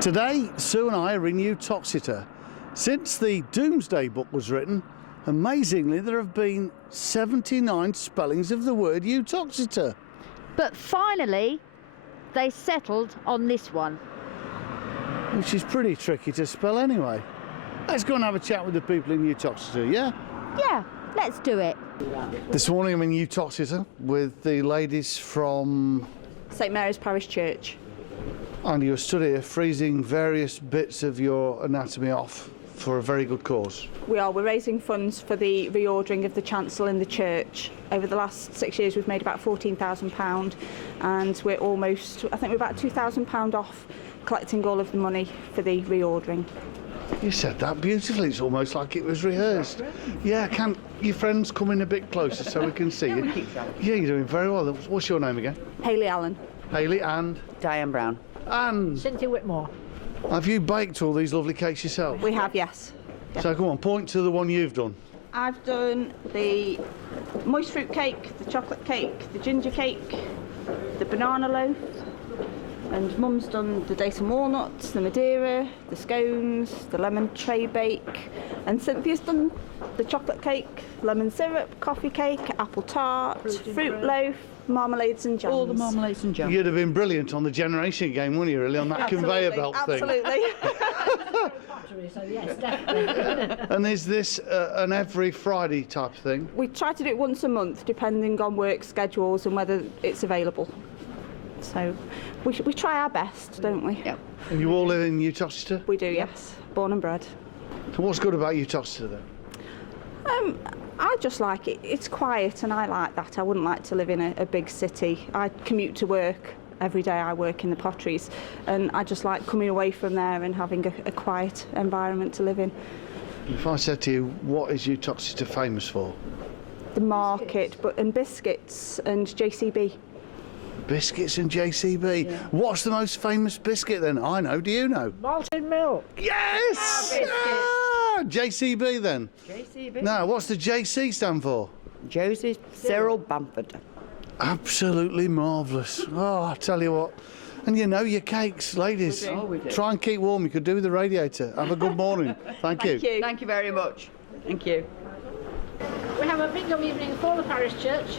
Today, Sue and I are in Uttoxeter. Since the Doomsday Book was written, amazingly there have been 79 spellings of the word Uttoxeter. But finally, they settled on this one. Which is pretty tricky to spell anyway. Let's go and have a chat with the people in Uttoxeter, yeah? Yeah, let's do it. This morning I'm in Uttoxeter with the ladies from... St Mary's Parish Church. And you're stood here freezing various bits of your anatomy off for a very good cause. We're raising funds for the reordering of the chancel in the church. Over the last 6 years we've made about £14,000 and we're almost, I think we're about £2,000 off collecting all of the money for the reordering. You said that beautifully, it's almost like it was rehearsed. Yeah, can your friends come in a bit closer so we can see you? Yeah, you're doing very well. What's your name again? Hayley Allen. Hayley and? Diane Brown. And? Cynthia Whitmore. Have you baked all these lovely cakes yourself? We have, yes. So come on, point to the one you've done. I've done the moist fruit cake, the chocolate cake, the ginger cake, the banana loaf, and Mum's done the dates and walnuts, the Madeira, the scones, the lemon tray bake, and Cynthia's done the chocolate cake, lemon syrup, coffee cake, apple tart, fruit loaf, marmalades and jams. All the marmalades and jams. You'd have been brilliant on the generation game, wouldn't you, really, on that conveyor belt thing? Absolutely. So yes, definitely. And is this an every Friday type thing? We try to do it once a month, depending on work schedules and whether it's available. So we try our best, don't we? Yep. And you all live in Uttoxeter? We do, yes. Born and bred. So what's good about Uttoxeter then? I just like it. It's quiet and I like that. I wouldn't like to live in a big city. I commute to work every day. I work in the potteries and I just like coming away from there and having a quiet environment to live in. If I said to you, what is Uttoxeter famous for? The market, and biscuits and JCB. Biscuits and JCB. Yeah. What's the most famous biscuit then? I know, do you know? Malted milk. Yes! JCB then? JCB. Now, what's the JC stand for? Joseph Cyril Bamford. Absolutely marvellous. Oh, I tell you what. And you know your cakes, ladies. We do. Try and keep warm. You could do with the radiator. Have a good morning. Thank you. Thank you very much. Thank you. We have a bingo evening for the parish church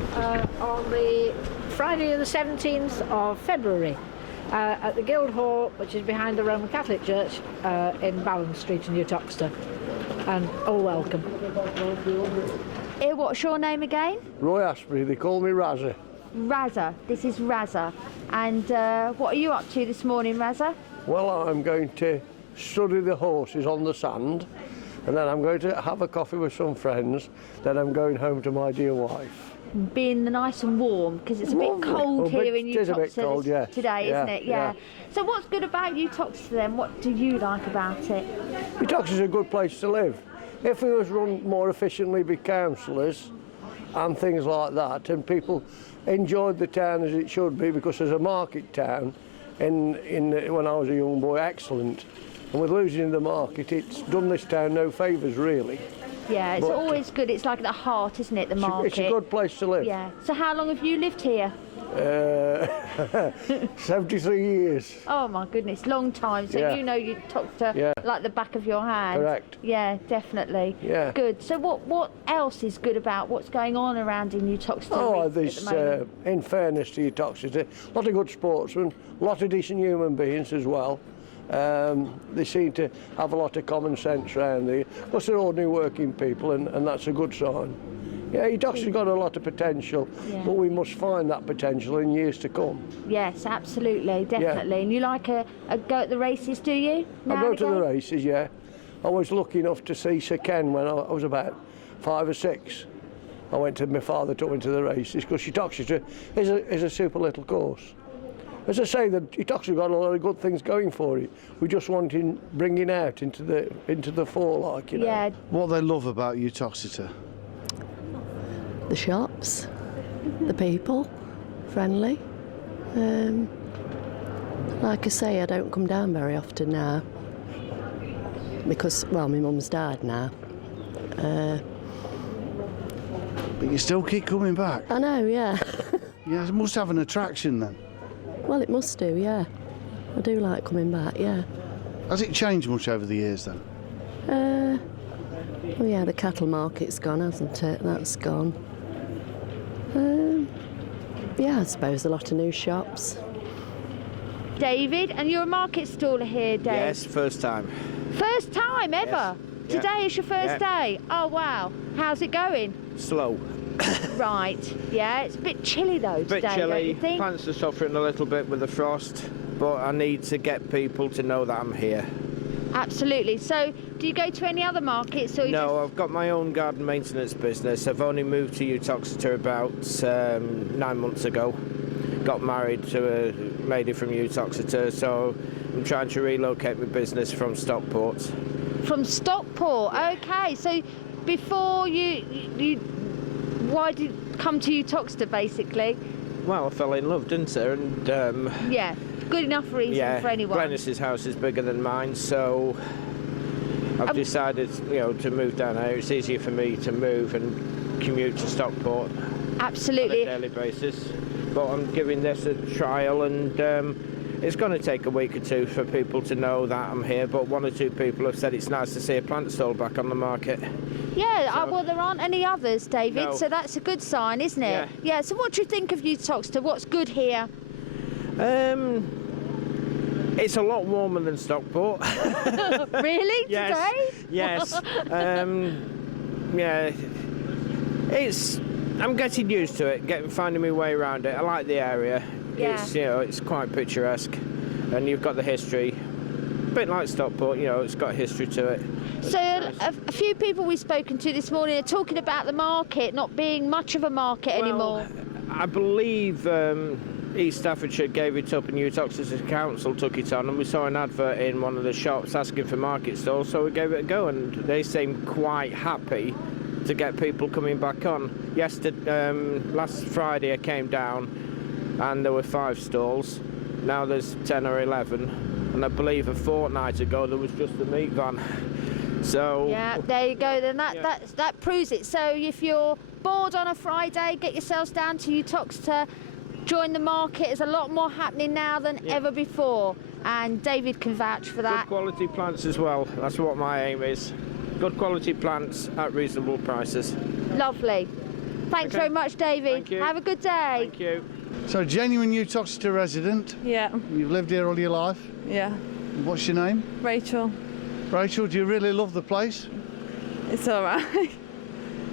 on the Friday the 17th of February at the Guildhall, which is behind the Roman Catholic Church in Balham Street in Uttoxeter. And all welcome. What's your name again? Roy Asprey, they call me Razza. Razza. This is Razza. And what are you up to this morning, Razza? Well, I'm going to study the horses on the sand, and then I'm going to have a coffee with some friends, then I'm going home to my dear wife. Being nice and warm, because it's a bit cold here in It is a bit cold, yes. Today, yeah, isn't it? Yeah. So what's good about Uttoxeter then? What do you like about it? Uttoxeter's a good place to live. If it was run more efficiently by councillors and things like that, and people enjoyed the town as it should be, because there's a market town when I was a young boy, excellent. And with losing the market, it's done this town no favours really. Yeah, it's always good. It's like the heart, isn't it, the market? It's a good place to live. Yeah. So how long have you lived here? 73 years. Oh my goodness, long time. So you know Uttoxeter like the back of your hand. Correct. Yeah, definitely. Yeah. Good. So what else is good about what's going on around in Uttoxeter at the moment? In fairness to Uttoxeter, a lot of good sportsmen, a lot of decent human beings as well. They seem to have a lot of common sense around there, because they're ordinary working people, and that's a good sign. Yeah, Uttoxeter's got a lot of potential, but we must find that potential in years to come. Yes, absolutely, definitely. Yeah. And you like a go at the races, do you? I go to the races, yeah. I was lucky enough to see Sir Ken when I was about 5 or 6. My father took me to the races, because Uttoxeter is a super little course. As I say, Uttoxeter's got a lot of good things going for it. We just want to bring it out into the fore, like, you know. Yeah. What they love about Uttoxeter? The shops, the people, friendly. Like I say, I don't come down very often now because, well, my mum's died now. But you still keep coming back? I know, yeah. Yeah, it must have an attraction then. Well, it must do, yeah. I do like coming back, yeah. Has it changed much over the years then? Well, yeah, the cattle market's gone, hasn't it? That's gone. Yeah, I suppose a lot of new shops. David, and you're a market staller here, Dave? Yes, first time. First time ever? Yes. Today is your first day? Oh, wow. How's it going? Slow. Right, yeah, it's a bit chilly though Bit today, chilly. don't you think? Plants are suffering a little bit with the frost, but I need to get people to know that I'm here. Absolutely. So, do you go to any other markets? Or you No, I've got my own garden maintenance business. I've only moved to Uttoxeter about 9 months ago. Got married to a lady from Uttoxeter, so I'm trying to relocate my business from Stockport. From Stockport, okay. So, before you why did you come to Uttoxeter, basically? Well, I fell in love, didn't I? And Yeah, good enough reason for anyone. Glennis's house is bigger than mine, so I've decided, to move down here. It's easier for me to move and commute to Stockport Absolutely. on a daily basis. But I'm giving this a trial, and it's going to take a week or two for people to know that I'm here. But 1 or 2 people have said it's nice to see a plant stall back on the market. Yeah, well, there aren't any others, David, No. so that's a good sign, isn't it? Yeah, so what do you think of Uttoxeter? What's good here? It's a lot warmer than Stockport. Really? Yes. Today? Yes. Yeah. I'm getting used to it, finding my way around it. I like the area. Yeah. It's quite picturesque, and you've got the history. A bit like Stockport, it's got history to it. So a few people we've spoken to this morning are talking about the market not being much of a market anymore. I believe East Staffordshire gave it up and Uttoxeter Council took it on, and we saw an advert in one of the shops asking for market stalls, so we gave it a go, and they seemed quite happy to get people coming back on. Last Friday I came down and there were 5 stalls. Now there's 10 or 11, and I believe a fortnight ago there was just a meat van. So yeah, there you go. Then that proves it. So if you're bored on a Friday, get yourselves down to Uttoxeter, join the market. There's a lot more happening now than ever before, and David can vouch for that. Good quality plants as well. That's what my aim is. Good quality plants at reasonable prices. Lovely. Thanks very much, David. Thank you. Have a good day. Thank you. So, genuine Uttoxeter resident. Yeah, You've lived here all your life. yeah. What's your name? Rachel, Rachel, do you really love the place? it's all right.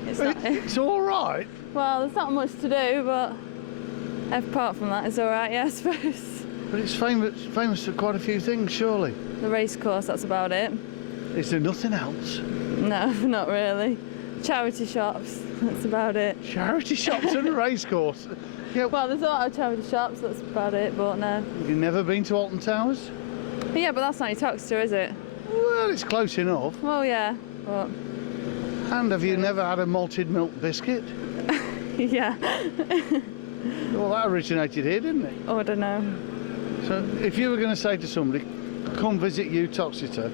It's all right. Well, there's not much to do, but apart from that, it's all right, yeah, I suppose. But it's famous for quite a few things, surely. The race course, that's about it. Is there nothing else? No, not really. Charity shops, that's about it. Charity shops and a racecourse. Yeah, Well, there's a lot of charity shops, that's about it, but no. you've never been to Alton Towers? Yeah, but that's not Uttoxeter, is it? Well, it's close enough. Well, yeah, but And have you never had a malted milk biscuit? yeah. Well, that originated here, didn't it? Oh, I don't know. So if you were going to say to somebody, come visit Uttoxeter,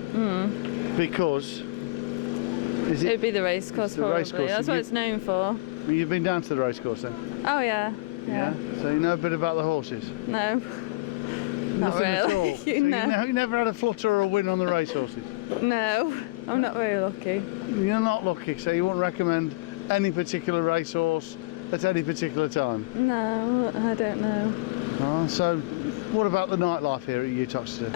because It'd be the race course, the probably. race course. That's what it's known for. You've been down to the racecourse then? Oh, yeah. Yeah. So you know a bit about the horses? No. Not Nothing at really. all. So No. you never had a flutter or a win on the racehorses? No, I'm not very lucky. You're not lucky, so you wouldn't recommend any particular racehorse at any particular time? No, I don't know. Oh, so what about the nightlife here at Uttoxeter?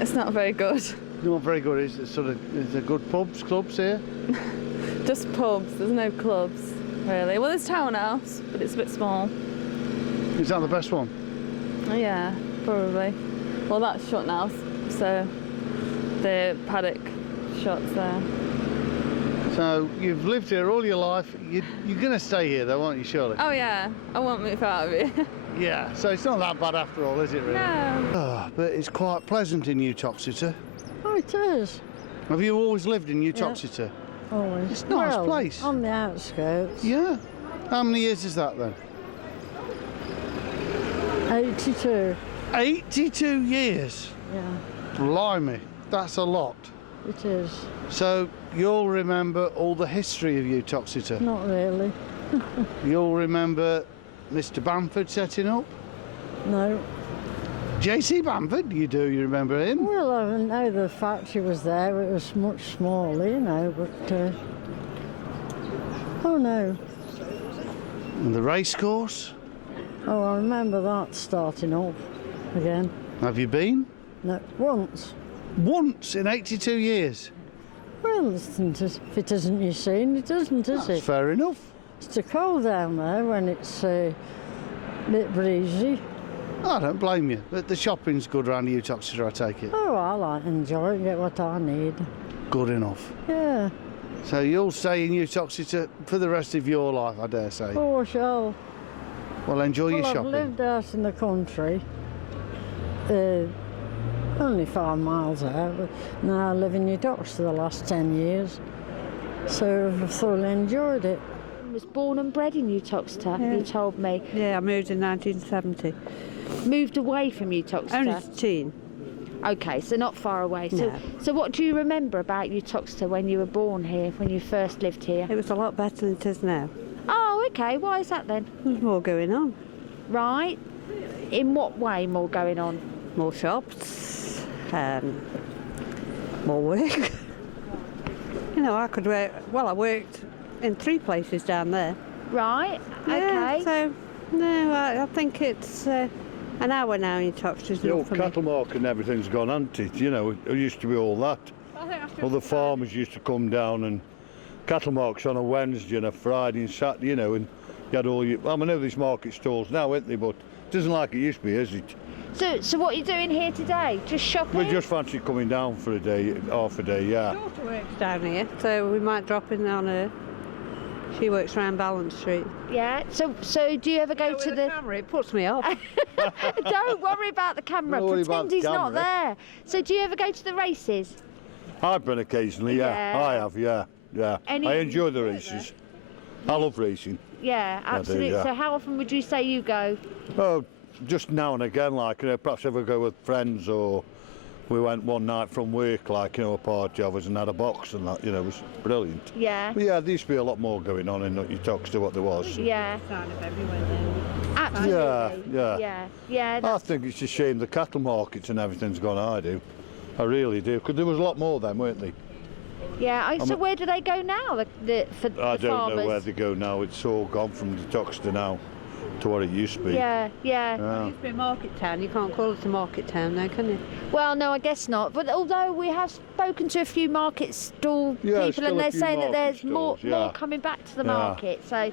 It's not very good. Not very good, is it? Is there good pubs, clubs here? Just pubs, there's no clubs, really. Well, there's Townhouse, but it's a bit small. Is that the best one? Oh, yeah, probably. Well, that's shut now, so the paddock shut's there. So you've lived here all your life. You're going to stay here though, aren't you, surely? Oh, yeah, I won't move out of it. Yeah, so it's not that bad after all, is it really? No. Oh, but it's quite pleasant in Uttoxeter. Oh, it is. Have you always lived in Uttoxeter? Always. It's a nice Well, place. On the outskirts. Yeah. How many years is that then? 82. 82 years? Yeah, Blimey, that's a lot. it is. So you'll remember all the history of Uttoxeter? Not really. You'll remember Mr. Bamford setting up? No. J.C. Bamford, you remember him? Well, I know the factory was there. It was much smaller, you know, but... oh, no. And the race course? Oh, I remember that starting up again. Have you been? No, once. Once in 82 years? Well, if it isn't your scene, it isn't, is That's it? fair enough. It's too cold down there when it's a bit breezy. I don't blame you. But the shopping's good around Uttoxeter, I take it. Oh, I like enjoy it, get what I need. Good enough. Yeah. So you'll stay in Uttoxeter for the rest of your life, I dare say. Oh, I shall. Well, enjoy your I've shopping. lived out in the country, only 5 miles out, but now I live in Uttoxeter the last 10 years. So I've thoroughly enjoyed it. Was born and bred in Uttoxeter, Yeah. you told me. Yeah, I moved in 1970. Moved away from Uttoxeter? Only teen. Okay, so not far away. No. So what do you remember about Uttoxeter when you were born here, when you first lived here? It was a lot better than it is now. Oh, okay. Why is that then? There's more going on. Right. In what way more going on? More shops, more work. You know, I could work, well, I worked in 3 places down there. Right. Yeah, Okay. so, no, I think it's an hour now in Uttoxeter. The old cattle market and everything's gone, hasn't it? You know, it used to be all that. All the farmers used to come down, and cattle markets on a Wednesday and a Friday and Saturday, you know, and you had all your... Well, I know these market stalls now, aren't they? But it isn't like it used to be, is it? So what are you doing here today? Just shopping? We just fancy coming down for a day, half a day, yeah. My daughter works down here, so we might drop in on her. She works around Balance Street. Yeah. So do you ever go to the camera? It puts me off. Don't worry about the camera. Don't worry about Pretend the he's not camera. there. So do you ever go to the races? I've been occasionally, yeah. Yeah. I have, yeah. Any- I enjoy the races. I love racing. Yeah, I do, absolutely. yeah. So how often would you say you go? Oh, just now and again, like, you know, perhaps ever go with friends, or we went one night from work, like, you know, a party of us and had a box and that, you know, it was brilliant. Yeah. But yeah, there used to be a lot more going on in Uttoxeter what there was. Yeah. Kind of everywhere now. Absolutely. Yeah. Yeah. I That's, think it's a shame the cattle markets and everything's gone, I do. I really do, because there was a lot more then, weren't they? yeah. So where do they go now? For I the don't farmers? know where they go now. It's all gone from Uttoxeter now to what it used to be. Yeah. It used to be a market town. You can't call it a market town now, can you? Well, no, I guess not. But although we have spoken to a few market stall Yeah, people, still and a they're few saying that market there's more stalls, yeah. coming back to the Yeah. market. So